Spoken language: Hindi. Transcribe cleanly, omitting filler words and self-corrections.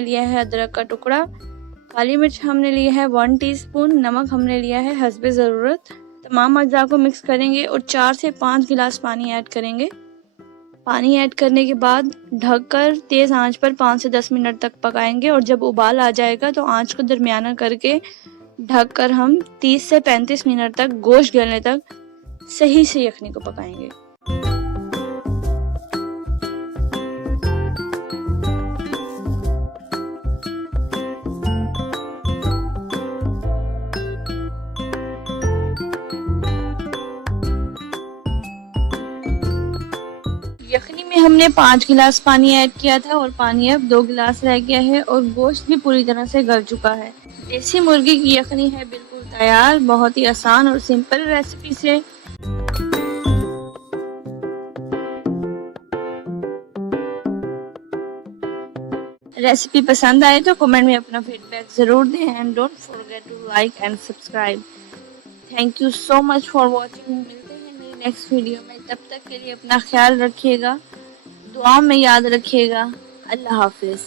लिया है अदरक का टुकड़ा, काली मिर्च हमने लिया है 1 टीस्पून, नमक हमने लिया है हस्बे ज़रूरत। तमाम अज्जा को मिक्स करेंगे और 4 से 5 गिलास पानी ऐड करेंगे। पानी ऐड करने के बाद ढककर तेज़ आंच पर 5 से 10 मिनट तक पकाएंगे और जब उबाल आ जाएगा तो आंच को दरमियाना करके ढककर हम 30 से 35 मिनट तक गोश्त गलने तक सही से यखनी को पकाएंगे। यखनी में हमने 5 गिलास पानी ऐड किया था और पानी अब 2 गिलास रह गया है और गोश्त भी पूरी तरह से गल चुका है। देसी मुर्गी की यखनी है बिल्कुल तैयार, बहुत ही आसान और सिंपल रेसिपी से। रेसिपी पसंद आए तो कमेंट में अपना फीडबैक जरूर दें and don't forget to like and subscribe. Thank you so much for watching. मिलते हैं मेरी नेक्स्ट वीडियो में, तब तक के लिए अपना ख्याल रखिएगा, दुआ में याद रखिएगा। अल्लाह हाफिज।